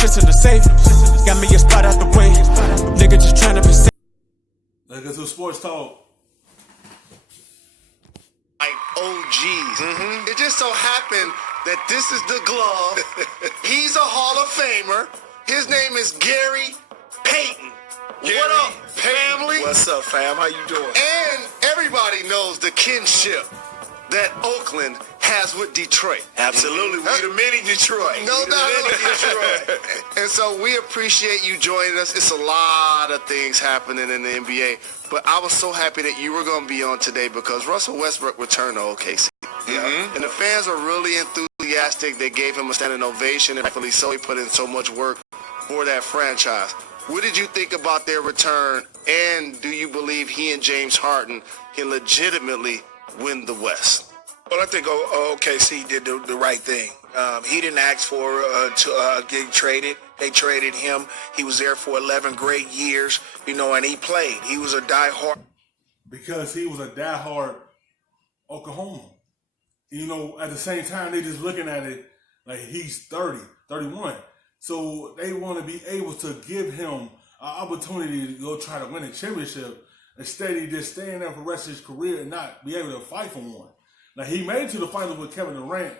shit's in the safe. Got me a spot out the way. Nigga just tryna be safe. Let's get to sports talk. Like OGs. It just so happened that this is the glove. He's a Hall of Famer. His name is Gary Payton. What up, family? What's up, fam? How you doing? And everybody knows the kinship that Oakland has with Detroit. Absolutely. We the mini Detroit. No doubt about Detroit. And so we appreciate you joining us. It's a lot of things happening in the NBA, but I was so happy that you were going to be on today because Russell Westbrook returned to OKC. And the fans are really enthusiastic. They gave him a standing ovation, and rightfully so. He put in so much work for that franchise. What did you think about their return, and do you believe he and James Harden can legitimately win the West? Well, I think OKC did the right thing. He didn't ask for to get traded. They traded him. He was there for 11 great years, and he played. He was a diehard. Because he was a diehard Oklahoma. At the same time, they just looking at it like he's 30, 31. So they want to be able to give him an opportunity to go try to win a championship instead of just staying there for the rest of his career and not be able to fight for one. Now, he made it to the finals with Kevin Durant,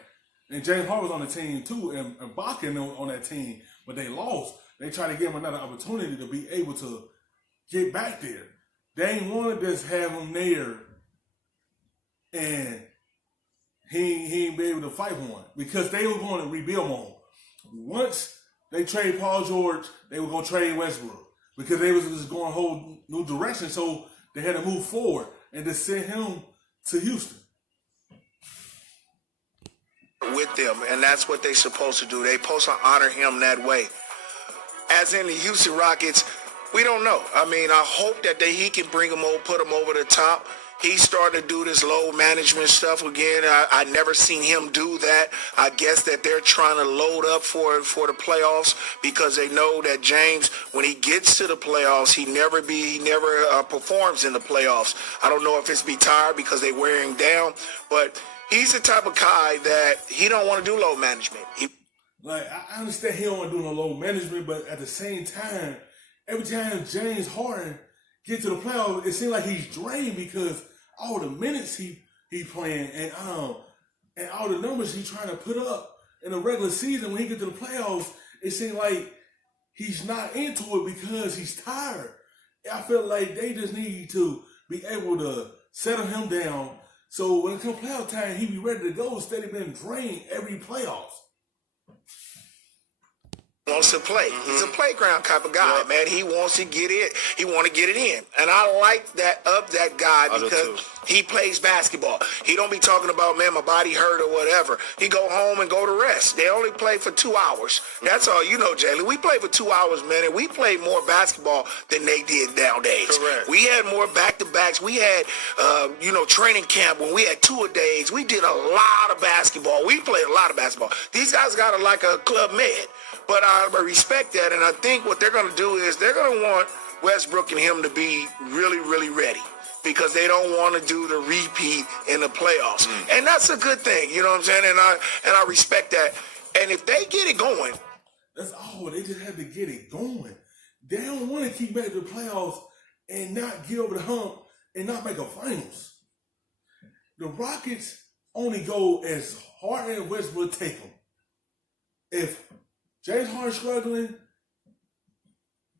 and James Harden was on the team too, and Bakken on that team, but they lost. They tried to give him another opportunity to be able to get back there. They ain't want to just have him there and he ain't be able to fight one because they were going to rebuild mode. Once they trade Paul George, they were going to trade Westbrook because they was just going a whole new direction. So they had to move forward and to send him to Houston. With them, and that's what they're supposed to do. They're supposed to honor him that way. As in the Houston Rockets, we don't know. I hope that he can bring them over, put them over the top. He's starting to do this load management stuff again. I never seen him do that. I guess that they're trying to load up for the playoffs because they know that James, when he gets to the playoffs, he never performs in the playoffs. I don't know if it's be tired because they wear him down, but he's the type of guy that he don't want to do load management. I understand he don't want to do no load management, but at the same time, every time James Harden get to the playoffs, it seems like he's drained because all the minutes he playing and all the numbers he's trying to put up in the regular season, when he get to the playoffs, it seems like he's not into it because he's tired. I feel like they just need to be able to settle him down so when it comes playoff time, he be ready to go instead of being drained every playoffs. Wants to play. He's a playground type of guy, man. He wants to get it. He want to get it in. And I like that guy because he plays basketball. He don't be talking about, man, my body hurt or whatever. He go home and go to rest. They only play for 2 hours. That's all. Jalen, we play for 2 hours, man, and we play more basketball than they did nowadays. Correct. We had more back-to-backs. We had, training camp when we had 2 a days. We did a lot of basketball. We played a lot of basketball. These guys got like a club med. But I respect that, and I think what they're going to do is they're going to want Westbrook and him to be really, really ready because they don't want to do the repeat in the playoffs. And that's a good thing, you know what I'm saying? And I respect that. And if they get it going. That's all. They just have to get it going. They don't want to keep back to the playoffs and not get over the hump and not make a finals. The Rockets only go as hard as Westbrook take them. If James Harden struggling,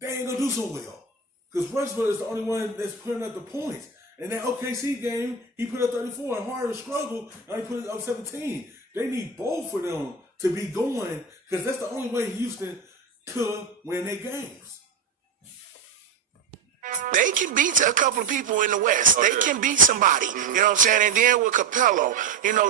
they ain't gonna do so well. Because Westbrook is the only one that's putting up the points. In that OKC game, he put up 34 and Harden struggled and he put up 17. They need both of them to be going because that's the only way Houston could win their games. They can beat a couple of people in the West. They can beat somebody. You know what I'm saying? And then with Capello,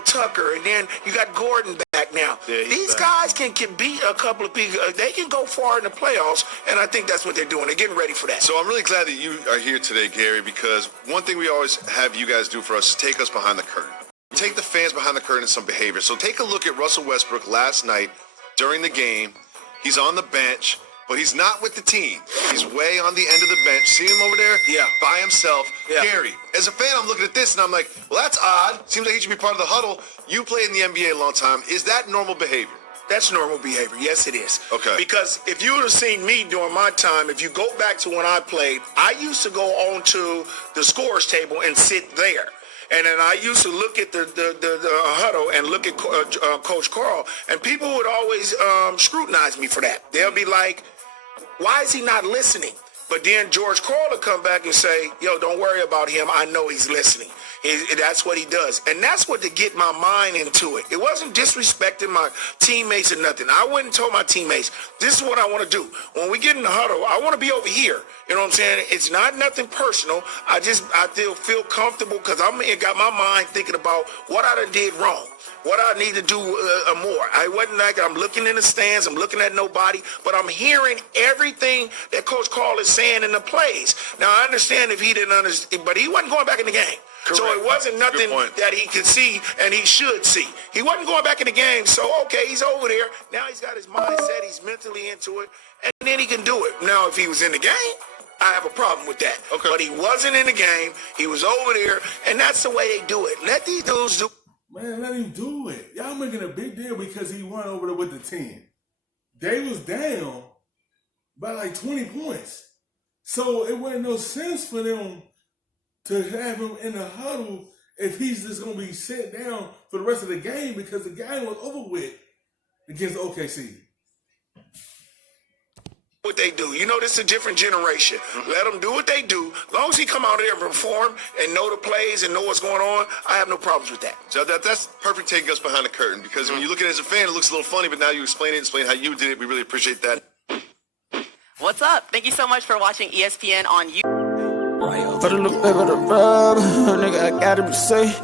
Tucker, and then you got Gordon back now. Yeah, these guys can beat a couple of people. They can go far in the playoffs, and I think that's what they're doing. They're getting ready for that. So I'm really glad that you are here today, Gary, because one thing we always have you guys do for us is take us behind the curtain. Take the fans behind the curtain in some behavior. So take a look at Russell Westbrook last night during the game. He's on the bench. But he's not with the team. He's way on the end of the bench. See him over there? Yeah. By himself. Yeah. Gary, as a fan, I'm looking at this and I'm like, well, that's odd. Seems like he should be part of the huddle. You played in the NBA a long time. Is that normal behavior? That's normal behavior. Yes, it is. Okay. Because if you would have seen me during my time, if you go back to when I played, I used to go onto the scorer's table and sit there. And then I used to look at the huddle and look at Coach Carl, and people would always scrutinize me for that. They'll be like, why is he not listening? But then George Carl would come back and say, yo, don't worry about him. I know he's listening. That's what he does. And that's what to get my mind into it. It wasn't disrespecting my teammates or nothing. I went and told my teammates, this is what I want to do. When we get in the huddle, I want to be over here. You know what I'm saying? It's not nothing personal. I feel comfortable because I got my mind thinking about what I done did wrong. What I need to do more. I wasn't like I'm looking in the stands, I'm looking at nobody, but I'm hearing everything that Coach Carl is saying in the plays. Now, I understand if he didn't understand, but he wasn't going back in the game. Correct. So it wasn't nothing that he could see and he should see. He wasn't going back in the game, so okay, he's over there. Now he's got his mindset, he's mentally into it, and then he can do it. Now, if he was in the game, I have a problem with that. Okay. But he wasn't in the game, he was over there, and that's the way they do it. Let these dudes do. Man, let him do it. Y'all making a big deal because he won over there with the 10. They was down by like 20 points. So it wasn't no sense for them to have him in the huddle if he's just going to be set down for the rest of the game because the game was over with against OKC. What they do. You know, this is a different generation. Let them do what they do. As long as he come out there and perform and know the plays and know what's going on, I have no problems with that. So that's perfect taking us behind the curtain because when you look at it as a fan, it looks a little funny, but now you explain how you did it. We really appreciate that. What's up? Thank you so much for watching ESPN on YouTube. Better look back at the rub, nigga, I gotta be safe.